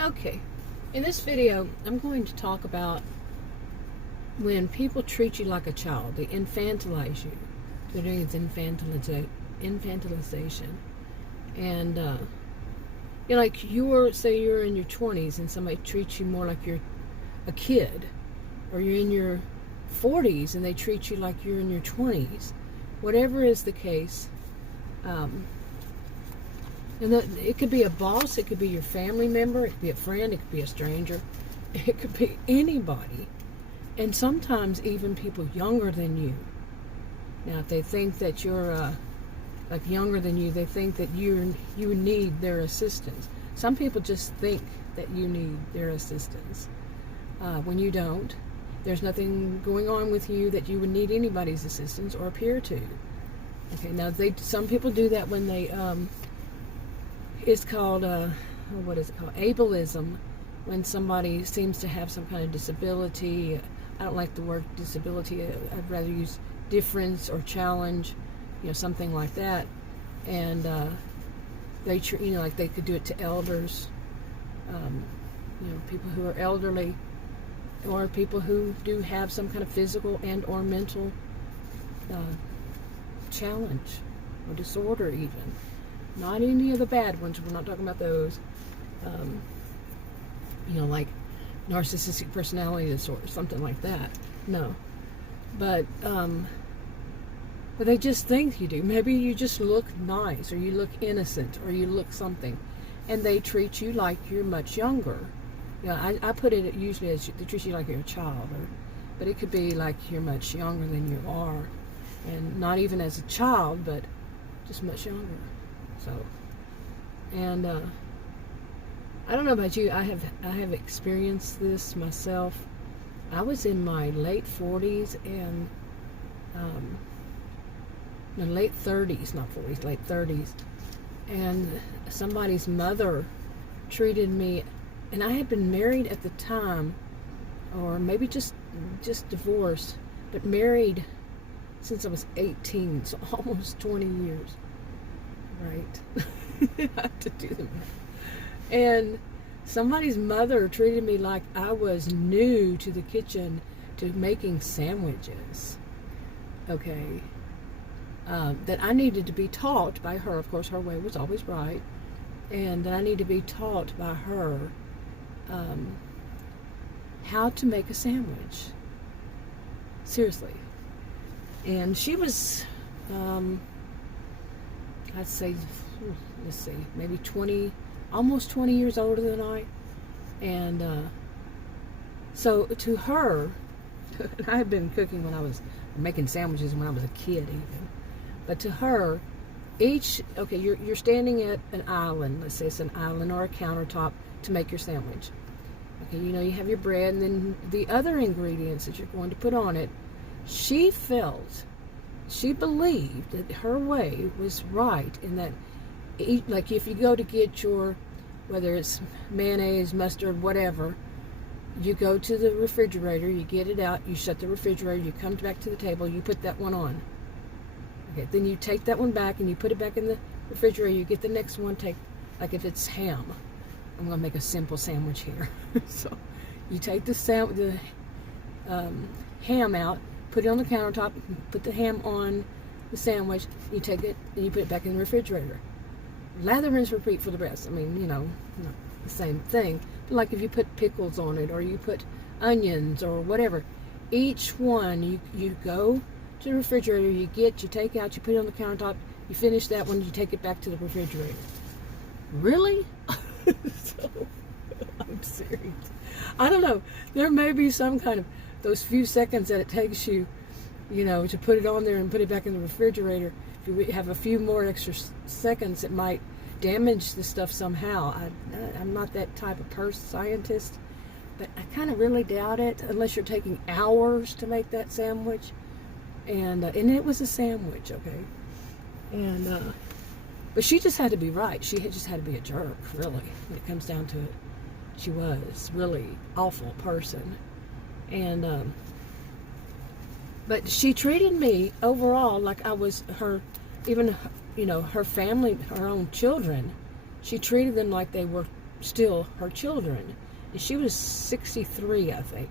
Okay, in this video, I'm going to talk about when people treat you like a child. They infantilize you. They're doing is infantilization. And, like say you're in your 20s and somebody treats you more like you're a kid, or you're in your 40s and they treat you like you're in your 20s. Whatever is the case, and it could be a boss, it could be your family member, it could be a friend, it could be a stranger, it could be anybody, and sometimes even people younger than you. Now, if they think that you're like younger than you, they think that you need their assistance. Some people just think that you need their assistance when you don't. There's nothing going on with you that you would need anybody's assistance or appear to. Okay, now some people do that when they it's called what is it called? Ableism. When somebody seems to have some kind of disability. I don't like the word disability. I'd rather use difference or challenge, something like that. And they, like they could do it to elders, people who are elderly, or people who do have some kind of physical and or mental challenge or disorder even. Not any of the bad ones. We're not talking about those. Like narcissistic personality disorder, something like that. No. But they just think you do. Maybe you just look nice, or you look innocent, or you look something, and they treat you like you're much younger. I put it usually as they treat you like you're a child, but it could be like you're much younger than you are, and not even as a child, but just much younger. So, and I don't know about you. I have experienced this myself. I was in my late 40s and late 30s, not 40s, late 30s, and somebody's mother treated me, and I had been married at the time, or maybe just divorced, but married since I was 18, so almost 20 years. Right? I have to do them. And somebody's mother treated me like I was new to the kitchen, to making sandwiches. Okay. That I needed to be taught by her. Of course, her way was always right. And that I need to be taught by her how to make a sandwich. Seriously. And she was, I'd say, let's see, maybe almost 20 years older than I. And so to her, I had been cooking making sandwiches when I was a kid even. But to her, you're standing at an island, let's say it's an island or a countertop to make your sandwich. Okay, you have your bread, and then the other ingredients that you're going to put on it. She believed that her way was right, in that, like if you go to get whether it's mayonnaise, mustard, whatever, you go to the refrigerator, you get it out, you shut the refrigerator, you come back to the table, you put that one on. Okay, then you take that one back and you put it back in the refrigerator, you get the next one, like if it's ham. I'm going to make a simple sandwich here. So you take the ham out, put it on the countertop, put the ham on the sandwich, you take it and you put it back in the refrigerator. Lather, rinse, repeat for the rest. I mean, not the same thing. But like if you put pickles on it, or you put onions or whatever, each one you go to the refrigerator, you take out, you put it on the countertop, you finish that one, you take it back to the refrigerator. Really? So, I'm serious. I don't know. There may be some kind of those few seconds that it takes you, to put it on there and put it back in the refrigerator. If you have a few more extra seconds, it might damage the stuff somehow. I'm not that type of scientist, but I kind of really doubt it, unless you're taking hours to make that sandwich. And it was a sandwich, okay? And but she just had to be right. She just had to be a jerk, really, when it comes down to it. She was really awful person. And but she treated me overall like I was her, even her family, her own children. She treated them like they were still her children. And she was 63, I think.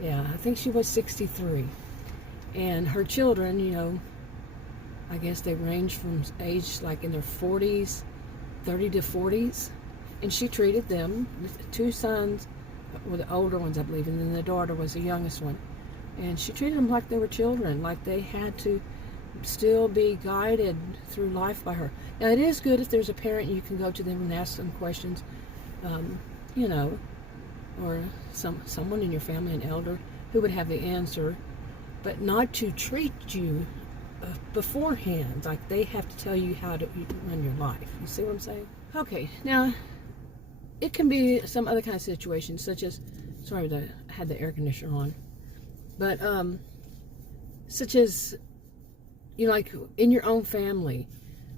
Yeah, I think she was 63. And her children, you know, I guess they range from age like in their 40s, 30 to 40s. And she treated them, two sons were the older ones, I believe, and then the daughter was the youngest one. And she treated them like they were children, like they had to still be guided through life by her. Now, it is good if there's a parent, you can go to them and ask them questions, you know, or someone in your family, an elder, who would have the answer, but not to treat you beforehand, like they have to tell you how to run your life. You see what I'm saying? Okay, now, it can be some other kind of situation, such as, sorry, I had the air conditioner on, but such as, you know, like in your own family,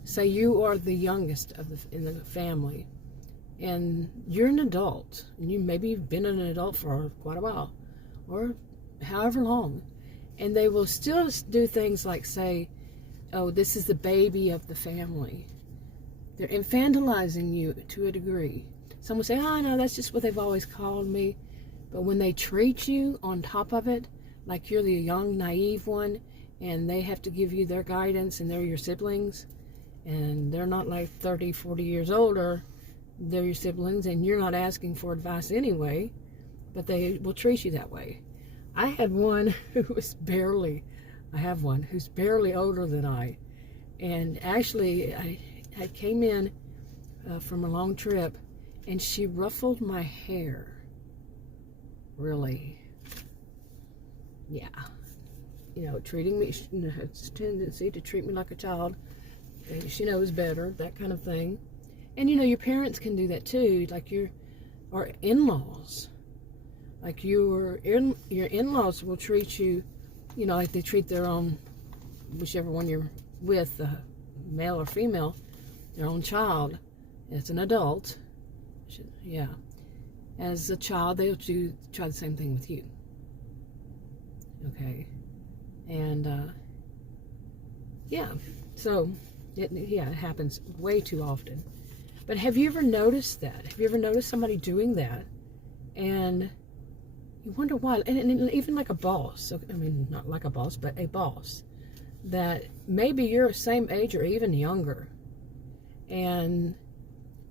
say you are the youngest in the family, and you're an adult, and maybe you've been an adult for quite a while, or however long, and they will still do things like say, oh, this is the baby of the family. They're infantilizing you to a degree. Some will say, oh, no, that's just what they've always called me. But when they treat you on top of it, like you're the young, naive one, and they have to give you their guidance, and they're your siblings, and they're not like 30, 40 years older, they're your siblings, and you're not asking for advice anyway, but they will treat you that way. I had one who was I have one who's barely older than I, and actually I came in from a long trip, and she ruffled my hair, really, yeah, you know, treating me, it's a tendency to treat me like a child, she knows better, that kind of thing. And you know, your parents can do that too, like or in-laws, like your in-laws will treat you, you know, like they treat their own, whichever one you're with, male or female, their own child as an adult, yeah, as a child, they'll try the same thing with you, okay, and yeah, so it happens way too often. But have you ever noticed that? Have you ever noticed somebody doing that, and you wonder why? And even like a boss, so, I mean, not like a boss, but a boss, that maybe you're the same age or even younger, and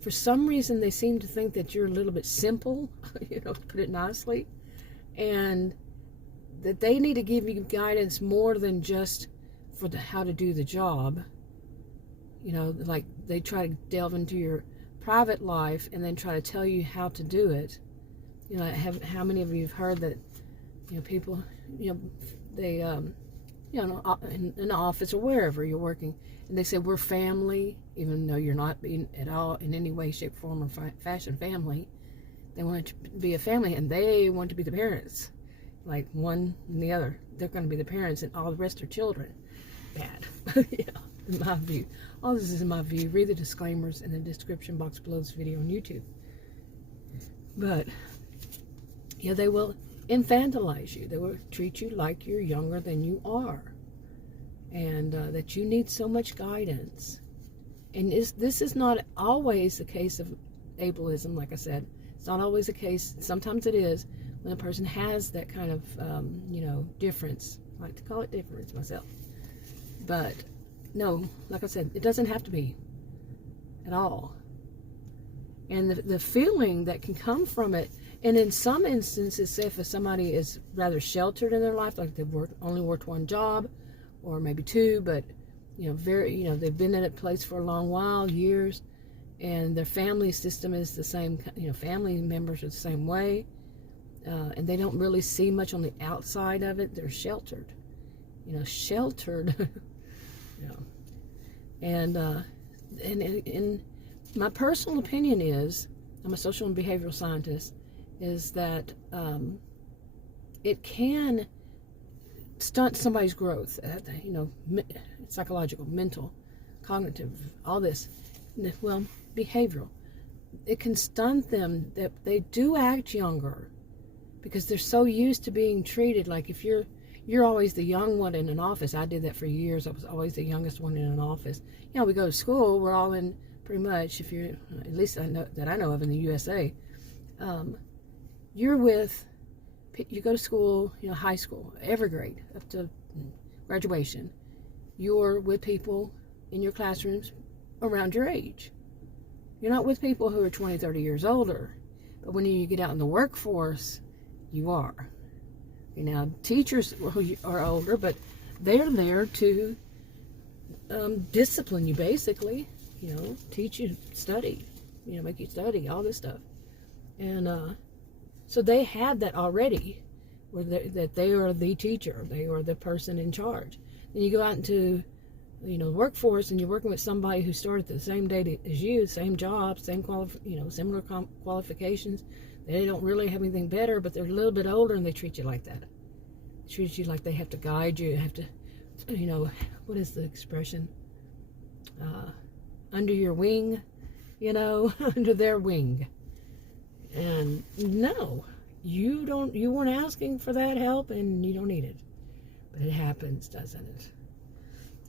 for some reason they seem to think that you're a little bit simple, you know, to put it nicely, and that they need to give you guidance more than just for how to do the job. You know, like they try to delve into your private life and then try to tell you how to do it. You know, how many of you have heard that, you know, people, you know, they, you know, in an office or wherever you're working, and they say, we're family, even though you're not being at all in any way, shape, form, or fashion family. They want to be a family, and they want to be the parents. Like one and the other. They're going to be the parents, and all the rest are children. Bad. Yeah, in my view. All this is in my view. Read the disclaimers in the description box below this video on YouTube. But, yeah, they will infantilize you. They will treat you like you're younger than you are. And that you need so much guidance. And this is not always the case of ableism, like I said. It's not always the case. Sometimes it is when a person has that kind of, you know, difference. I like to call it difference myself. But, no, like I said, it doesn't have to be at all. And the feeling that can come from it, and in some instances, say if somebody is rather sheltered in their life, like they've only worked one job, or maybe two, but, you know, they've been in a place for a long while, years, and their family system is the same, you know, family members are the same way, and they don't really see much on the outside of it. They're sheltered, you know, sheltered, you know, and my personal opinion is, I'm a social and behavioral scientist, is that it can stunt somebody's growth, you know, psychological, mental, cognitive, all this, well, behavioral. It can stunt them that they do act younger because they're so used to being treated like if you're always the young one in an office. I did that for years. I was always the youngest one in an office. You know, we go to school, we're all in pretty much, if you're, at least I know of in the USA, you're with, you go to school, high school, every grade, up to graduation, you're with people in your classrooms around your age. You're not with people who are 20, 30 years older. But when you get out in the workforce, you are. Now, teachers are older, but they're there to discipline you, basically. Teach you, study, make you study, all this stuff. And so they have that already, that they are the teacher, they are the person in charge. Then you go out into the workforce, and you're working with somebody who started the same day as you, same job, same similar qualifications. They don't really have anything better, but they're a little bit older, and they treat you like that. They treat you like they have to guide you, have to, what is the expression? Under your wing, under their wing. And no, you weren't asking for that help, and you don't need it. But it happens, doesn't it?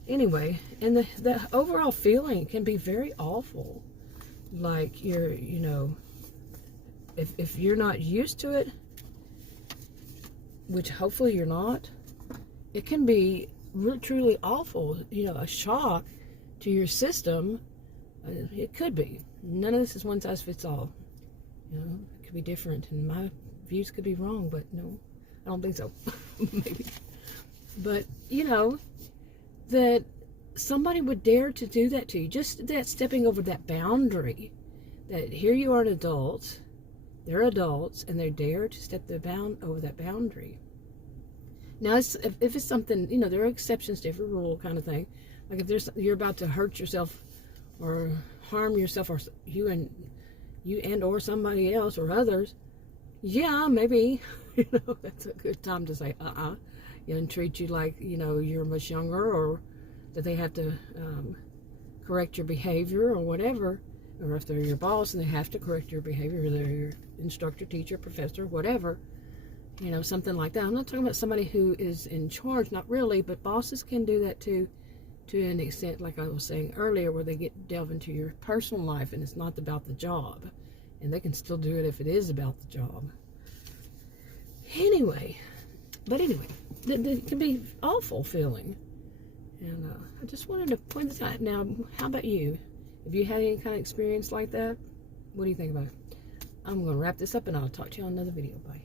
Anyway, and the overall feeling can be very awful. Like you're, if you're not used to it, which hopefully you're not, it can be truly awful, a shock to your system. It could be. None of this is one size fits all. It could be different, and my views could be wrong, but no, I don't think so. Maybe. But, that somebody would dare to do that to you, just that stepping over that boundary, that here you are an adult, they're adults, and they dare to step over that boundary. Now, if it's something, there are exceptions to every rule kind of thing. Like if you're about to hurt yourself or harm yourself, or you and or somebody else or others, yeah, maybe, that's a good time to say, and treat you like, you're much younger, or that they have to correct your behavior or whatever. Or if they're your boss and they have to correct your behavior, or they're your instructor, teacher, professor, whatever, something like that. I'm not talking about somebody who is in charge, not really, but bosses can do that too, to an extent, like I was saying earlier, where they delve into your personal life, and it's not about the job. And they can still do it if it is about the job. Anyway, it can be awful feeling. And I just wanted to point this out. Now, how about you? Have you had any kind of experience like that? What do you think about it? I'm going to wrap this up, and I'll talk to you on another video. Bye.